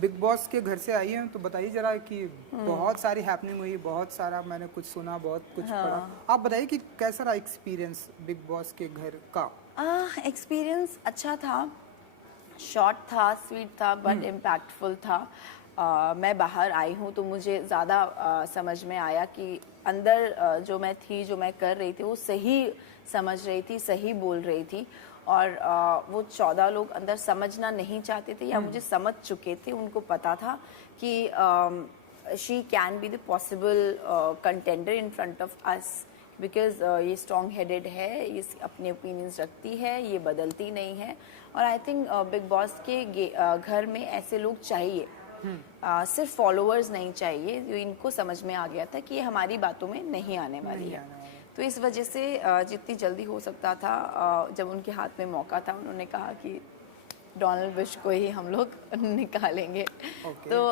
Big boss के घर से आई हैं तो बताइए जरा कि बहुत सारी हैपनिंग हुई, बहुत सारा मैंने कुछ सुना, बहुत कुछ पढ़ा। आप बताइए कि कैसा रहा एक्सपीरियंस बिग बॉस के घर का? एक्सपीरियंस अच्छा था, शॉर्ट था, स्वीट था, बट इम्पैक्टफुल था। मैं बाहर आई हूँ तो मुझे ज़्यादा समझ में आया कि अंदर जो मैं थी, जो मैं कर रही थी, वो सही समझ रही थी, सही बोल रही थी। और वो 14 लोग अंदर समझना नहीं चाहते थे या मुझे समझ चुके थे, उनको पता था कि she can be the possible contender in front of us, because ये स्ट्रॉन्ग हेडेड है, ये अपने ओपिनियंस रखती है, ये बदलती नहीं है। और आई थिंक बिग बॉस के घर में ऐसे लोग चाहिए, सिर्फ फॉलोअर्स नहीं चाहिए। जो इनको समझ में आ गया था कि ये हमारी बातों में नहीं आने वाली है। तो इस वजह से जितनी जल्दी हो सकता था, जब उनके हाथ में मौका था, उन्होंने कहा कि डोनाल्ड बुश को ही हम लोग निकालेंगे। तो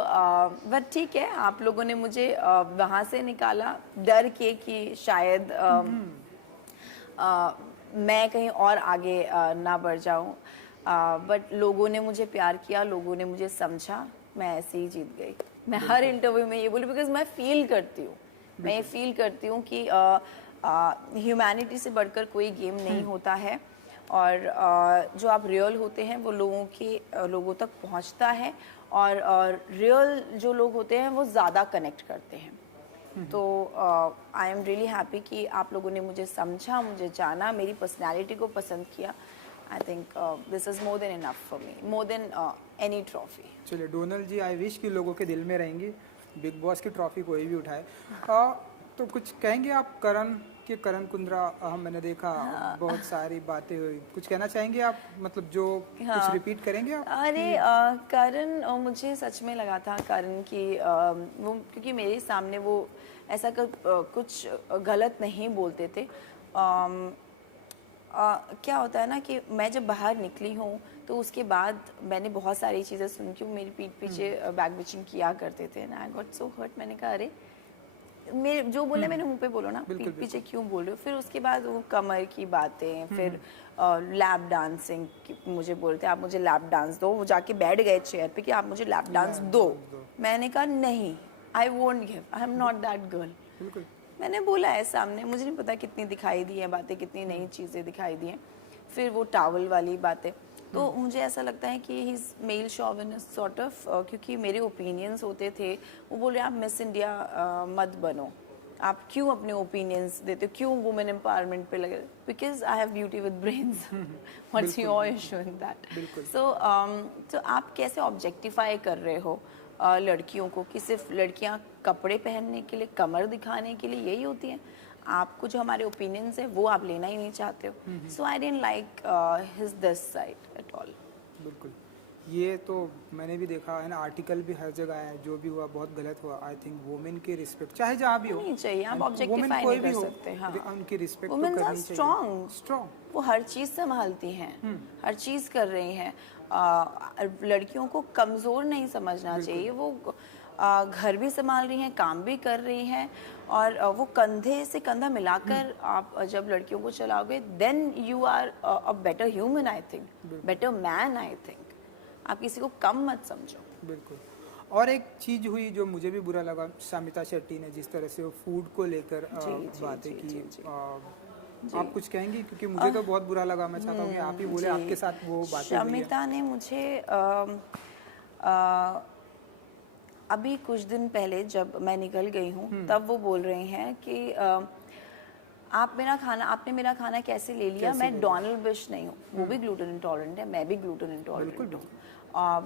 बट ठीक है, आप लोगों ने मुझे वहाँ से निकाला डर के कि शायद मैं कहीं और आगे ना बढ़ जाऊँ। बट लोगों ने मुझे प्यार किया, लोगों ने मुझे समझा, मैं ऐसे ही जीत गई। मैं हर इंटरव्यू में ये बोली, बिकॉज मैं फील करती हूँ, मैं ये फील करती हूँ कि ह्यूमैनिटी से बढ़कर कोई गेम नहीं होता है। और जो आप रियल होते हैं वो लोगों तक पहुंचता है। और रियल जो लोग होते हैं वो ज़्यादा कनेक्ट करते हैं। तो आई एम रियली हैप्पी कि आप लोगों ने मुझे समझा, मुझे जाना, मेरी पर्सनैलिटी को पसंद किया। I think this is more than enough for me, more than any trophy. चलिए डोनाल्ड जी, आई विश कि लोगों के दिल में रहेंगी, बिग बॉस की ट्रॉफी कोई भी उठाए। तो कुछ कहेंगे आप करण कुंद्रा, मैंने देखा बहुत सारी बातें हुई, कुछ कहना चाहेंगे आप, मतलब जो कुछ रिपीट करेंगे आप? अरे करण, मुझे सच में लगा था करण की वो, क्योंकि मेरे सामने वो ऐसा कुछ गलत नहीं बोलते थे। क्या होता है ना कि मैं जब बाहर निकली हूँ तो उसके बाद मैंने बहुत सारी चीज़ें सुन के मेरी पीठ पीछे बैक बिचिंग किया करते थे, ना आई गॉट सो हर्ट। मैंने कहा अरे मेरे जो बोले मैंने मुंह पे बोलो ना, पीठ पीछे क्यों बोल रहे हो। फिर उसके बाद वो कमर की बातें, फिर लैप डांसिंग मुझे बोलते आप मुझे लैप डांस दो। वो जाके बैठ गए चेयर पे कि आप मुझे लैप डांस दो। मैंने कहा नहीं, I won't give, I am not that girl. मैंने बोला है सामने, मुझे नहीं पता कितनी दिखाई दी है बातें, कितनी नई चीज़ें दिखाई दी हैं। फिर वो टावल वाली बातें, तो मुझे ऐसा लगता है कि he is male chauvinist sort of, क्योंकि मेरे ओपिनियंस होते थे। वो बोल रहे आप मिस इंडिया मत बनो, आप क्यों अपने ओपिनियंस देते हो, क्यों वुमेन एम्पावरमेंट पे लगे, because I have beauty with brains, what's your issue in that. So आप कैसे ऑब्जेक्टिफाई कर रहे हो लड़कियों को, कि सिर्फ लड़कियां कपड़े पहनने के लिए, कमर दिखाने के लिए यही होती हैं। आपको जो हमारे ओपिनियंस है वो आप लेना ही नहीं चाहते हो। So I didn't like his this side at all. बिल्कुल, ये तो मैंने भी देखा है ना, आर्टिकल भी हर जगह है, जो भी हुआ बहुत गलत हुआ। आई थिंक वुमेन की रिस्पेक्ट चाहे जहाँ भी हो नहीं चाहिए, आप ऑब्जेक्टिफाई नहीं कर सकते। हाँ, उनकी रिस्पेक्ट तो वुमेन्स आर करनी चाहिए। स्ट्रॉन्ग, वो हर चीज़ संभालती हैं, हर चीज़ कर रही हैं। लड़कियों को कमज़ोर नहीं समझना चाहिए। वो घर भी संभाल रही हैं, काम भी कर रही हैं, और वो कंधे से कंधा मिलाकर आप जब लड़कियों को चलाओगे, then you are a better human, I think, better man, I think. आप किसी को कम मत समझो। बिल्कुल। और एक चीज हुई जो मुझे भी बुरा लगा, शामिता शेट्टी ने जिस तरह से वो फूड को लेकर बातें की। आप कुछ कहेंगी, क्योंकि मुझे तो बहुत बुरा लगा। मैं चाहता हूँ कि आप ही बोले, आपके साथ वो बातें हुई हैं। शमिता ने मुझे अभी कुछ दिन पहले जब मैं निकल गई हूँ तब वो बोल रहे हैं कि आपने मेरा खाना कैसे ले लिया। मैं डोनाल्ड बुश नहीं हूँ, वो भी ग्लूटेन इंटॉलरेंट है, मैं भी ग्लूटेन इंटॉलरेंट हूँ।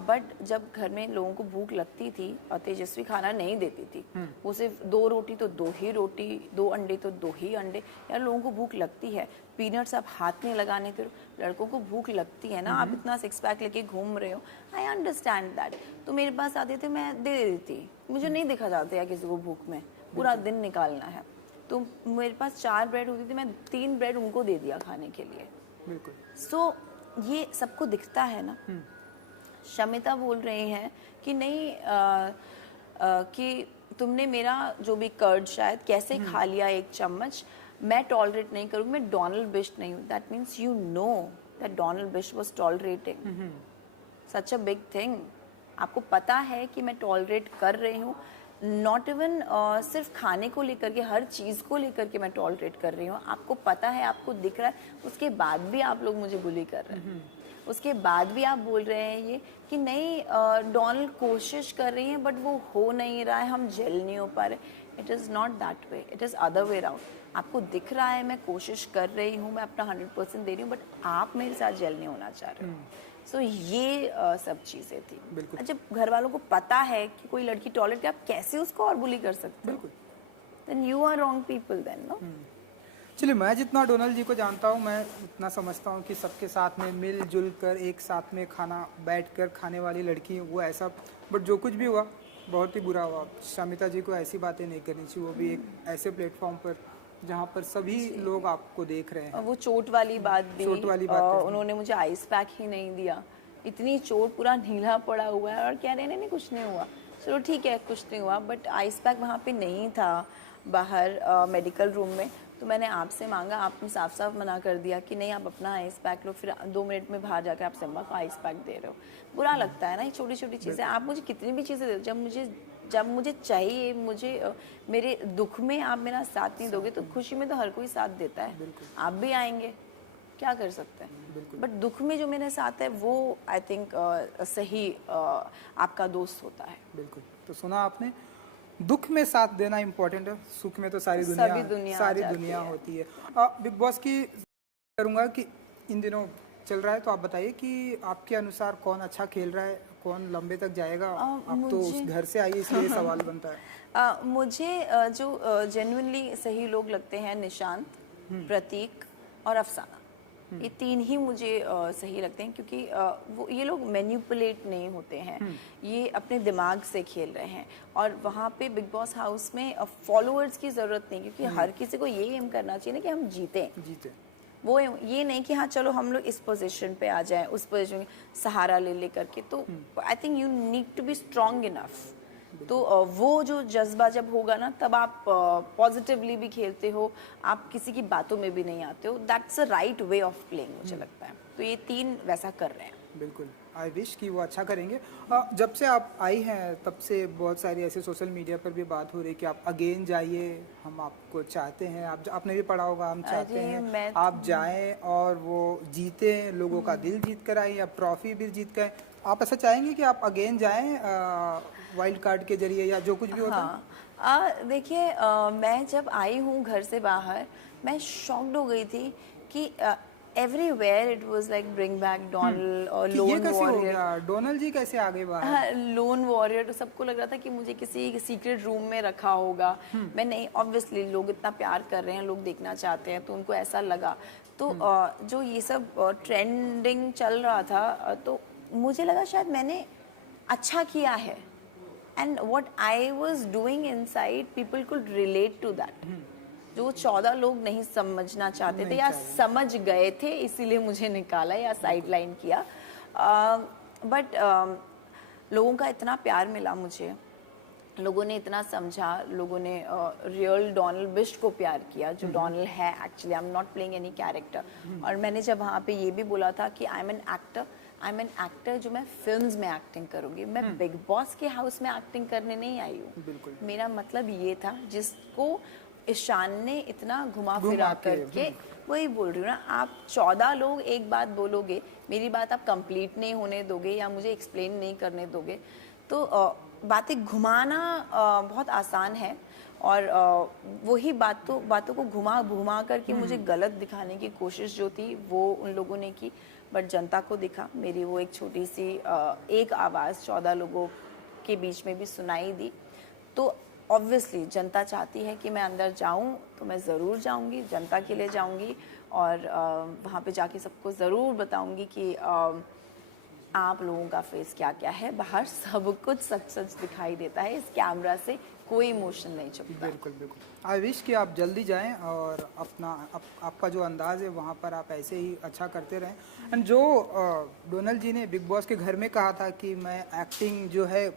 बट जब घर में लोगों को भूख लगती थी और तेजस्वी खाना नहीं देती थी, वो सिर्फ 2 रोटी तो 2 ही रोटी, 2 अंडे तो 2 ही अंडे। यार लोगों को भूख लगती है, पीनट्स आप हाथ में लगाने थे, लड़कों को भूख लगती है ना। आप इतना 6 पैक लेके घूम रहे हो, आई अंडरस्टैंड दैट। तो मेरे पास आते थे, मैं दे देती, मुझे नहीं देखा जाता है किसी को भूख में, पूरा दिन निकालना है। तो मेरे पास 4 ब्रेड होती थी, मैं 3 ब्रेड उनको दे दिया खाने के लिए। बिल्कुल। सो ये सबको दिखता है ना। शमिता बोल रही हैं कि नहीं कि तुमने मेरा जो भी कर्ड शायद कैसे खा लिया 1 चम्मच, मैं टॉलरेट नहीं करूँगी, मैं डोनाल्ड बुश नहीं हूँ। That means you know that Donald Bush was tolerating such a big thing. आपको पता है कि मैं टॉलरेट कर रही हूँ, नॉट इवन सिर्फ खाने को लेकर के, हर चीज़ को लेकर के मैं टॉलरेट कर रही हूँ, आपको पता है, आपको दिख रहा है, उसके बाद भी आप लोग मुझे बुली कर रहे हैं, उसके बाद भी आप बोल रहे हैं ये कि नहीं डोनाल्ड कोशिश कर रही हैं बट वो हो नहीं रहा है, हम जेल नहीं हो पा रहे। It is not that way, it is other way round. आपको दिख रहा है मैं कोशिश कर रही हूँ, मैं अपना 100% दे रही हूँ, बट आप मेरे साथ जेल नहीं होना चाह रहे हो। सो ये सब चीज़ें थी। बिल्कुल। जब घर वालों को पता है कि कोई लड़की टॉयलेट, आप कैसे उसको और बुली कर सकते हो? बिल्कुल। Then you are wrong people then, no? चलिए, मैं जितना डोनाल्ड जी को जानता हूँ, मैं उतना समझता हूँ कि सबके साथ में मिलजुल कर एक साथ में खाना बैठकर खाने वाली लड़की वो ऐसा, बट जो कुछ भी हुआ बहुत ही बुरा हुआ। शमिता जी को ऐसी बातें नहीं करनी चाहिए, वो भी एक ऐसे प्लेटफॉर्म पर जहाँ पर सभी लोग आपको देख रहे हैं। वो चोट वाली बात भी, चोट वाली बात है। उन्होंने मुझे आइस पैक ही नहीं दिया, इतनी चोट, पूरा नीला पड़ा हुआ है और कह रहे हैं नहीं कुछ नहीं हुआ। चलो ठीक है कुछ नहीं हुआ, बट आइस पैक वहाँ पे नहीं था बाहर मेडिकल रूम में, तो मैंने आपसे मांगा, आपने साफ साफ मना कर दिया कि नहीं आप अपना आइस पैक लो, फिर 2 मिनट में बाहर जाकर आप सिम्बा को आइस पैक दे रहे हो। बुरा लगता है ना, ये छोटी छोटी चीज़ें। आप मुझे कितनी भी चीज़ें दे दो, जब मुझे चाहिए, मुझे मेरे दुख में आप मेरा साथ नहीं दोगे, तो खुशी में तो हर कोई साथ देता है, आप भी आएंगे, क्या कर सकते हैं। बट दुख में जो मेरे साथ है वो आई थिंक सही आपका दोस्त होता है। बिल्कुल। तो सुना आपने, दुख में साथ देना इम्पोर्टेंट है, सुख में तो सारी दुनिया होती है। बिग बॉस की करूँगा कि इन दिनों चल रहा है, तो आप बताइए कि आपके अनुसार कौन अच्छा खेल रहा है, कौन लंबे तक जाएगा? आप तो उस घर से आई, इसलिए सवाल बनता है। मुझे जो जेन्युइनली सही लोग लगते हैं, निशांत, प्रतीक और अफसाना, ये 3 ही मुझे सही लगते हैं, क्योंकि वो ये लोग मैनिपुलेट नहीं होते हैं, ये अपने दिमाग से खेल रहे हैं। और वहाँ पे बिग बॉस हाउस में फॉलोअर्स की ज़रूरत नहीं, क्योंकि हर किसी को ये एम करना चाहिए ना कि हम जीतें, वो ये नहीं कि हाँ चलो हम लोग इस पोजीशन पे आ जाएं, उस पोजीशन में सहारा ले करके। तो I think you need to be strong enough. तो वो जो जज्बा जब होगा ना, तब आप पॉजिटिवली भी खेलते हो, आप किसी की बातों में भी नहीं आते हो। That's a right way of playing, मुझे लगता है। तो ये 3 वैसा कर रहे हैं। बिल्कुल, आई विश कि वो अच्छा करेंगे। जब से आप आई हैं तब से बहुत सारी ऐसे सोशल मीडिया पर भी बात हो रही है कि आप अगेन जाइए, हम आपको चाहते हैं। आपने भी पढ़ा होगा, हम चाहते हैं आप जाएं और वो जीते, लोगों का दिल जीत कर आए, या ट्रॉफी भी जीत कर। आप ऐसा चाहेंगे कि आप अगेन जाएं वाइल्ड कार्ड के जरिए, या जो कुछ भी होता है? हाँ, देखिए मैं जब आई हूँ घर से बाहर, मैं शॉक्ड हो गई थी कि everywhere it was like bring back Donald और लोन वॉरियर। डोनाल्ड जी कैसे आगे बाहर? हाँ, लोन वॉरियर। तो सबको लग रहा था कि मुझे किसी सीक्रेट रूम में रखा होगा। मैं नहीं, ऑब्वियसली लोग इतना प्यार कर रहे हैं, लोग देखना चाहते हैं, तो उनको ऐसा लगा। तो जो ये सब ट्रेंडिंग चल रहा था, तो मुझे लगा शायद मैंने अच्छा किया है, and what I was doing inside people could relate to that. जो 14 लोग नहीं समझना चाहते थे, या समझ गए थे इसीलिए मुझे निकाला या साइडलाइन किया, बट लोगों का इतना प्यार मिला मुझे, लोगों ने इतना समझा, लोगों ने रियल डोनाल्ड बिस्ट को प्यार किया, जो डोनाल्ड है actually. I am not playing any character. और मैंने जब वहाँ पे ये भी बोला था कि आई एम एन एक्टर जो मैं फिल्म्स में एक्टिंग करूंगी, मैं बिग बॉस के हाउस में एक्टिंग करने नहीं आई हूँ। मेरा मतलब ये था, जिसको ईशान ने इतना घुमा फिरा करके, वही बोल रही हूँ ना, आप 14 लोग एक बात बोलोगे, मेरी बात आप कंप्लीट नहीं होने दोगे या मुझे एक्सप्लेन नहीं करने दोगे, तो बातें घुमाना बहुत आसान है। और वही बातों को घुमा करके मुझे गलत दिखाने की कोशिश जो थी वो उन लोगों ने की, बट जनता को दिखा मेरी वो एक छोटी सी एक आवाज़ 14 लोगों के बीच में भी सुनाई दी। तो ऑब्वियसली जनता चाहती है कि मैं अंदर जाऊं, तो मैं ज़रूर जाऊंगी, जनता के लिए जाऊंगी, और वहाँ पे जाके सबको ज़रूर बताऊंगी कि आप लोगों का फेस क्या क्या है। बाहर सब कुछ सच सच दिखाई देता है, इस कैमरा से कोई इमोशन नहीं छुपता। बिल्कुल बिल्कुल। आई विश कि आप जल्दी जाएं और आपका जो अंदाज़ है वहाँ पर आप ऐसे ही अच्छा करते रहें। एंड जो डोनाल्ड जी ने बिग बॉस के घर में कहा था कि मैं एक्टिंग जो है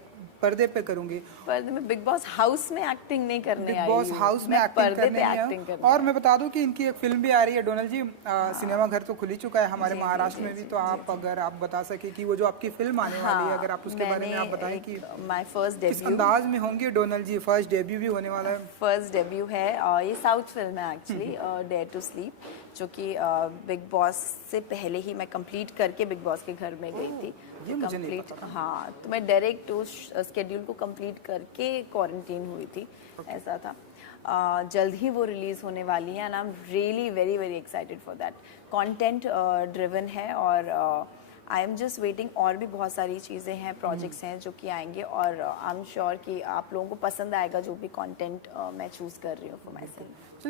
पर्दे पे करूंगी। पर मैं बिग बॉस हाउस में एक्टिंग नहीं करने बिग आई बॉस हूँ। हाउस में मैं एक्टिंग पर्दे करने पे नहीं एक्टिंग आया। करने और मैं बता दूं कि इनकी एक फिल्म भी आ रही है डोनल जी, सिनेमा घर तो खुल ही चुका है हमारे जी, महाराष्ट्र जी, में भी। जी, तो आप अगर आप बता सके कि वो जो आपकी फिल्म आने वाली है, अगर आप उसके बारे में आप बताएं कि माय फर्स्ट किस डेब्यू अंदाज में होंगे डोनल जी, फर्स्ट डेब्यू भी होने वाला है। फर्स्ट डेब्यू है और ये साउथ फिल्म है एक्चुअली, डेयर टू स्लीप, जो कि बिग बॉस से पहले ही मैं कंप्लीट करके बिग बॉस के घर में गई थी। ये तो मुझे नहीं कंप्लीट, पता था। हाँ, तो मैं डायरेक्ट उस स्केड्यूल को कंप्लीट करके क्वारंटीन हुई थी, ऐसा था। जल्द ही वो रिलीज होने वाली है and I am really very very excited for that. Content driven है और आई एम जस्ट वेटिंग, और भी बहुत सारी चीज़ें हैं, प्रोजेक्ट्स हैं जो कि आएंगे और आई एम श्योर कि आप लोगों को पसंद आएगा जो भी कंटेंट मैं चूज़ कर रही हूँ फॉर माई सेल्फ।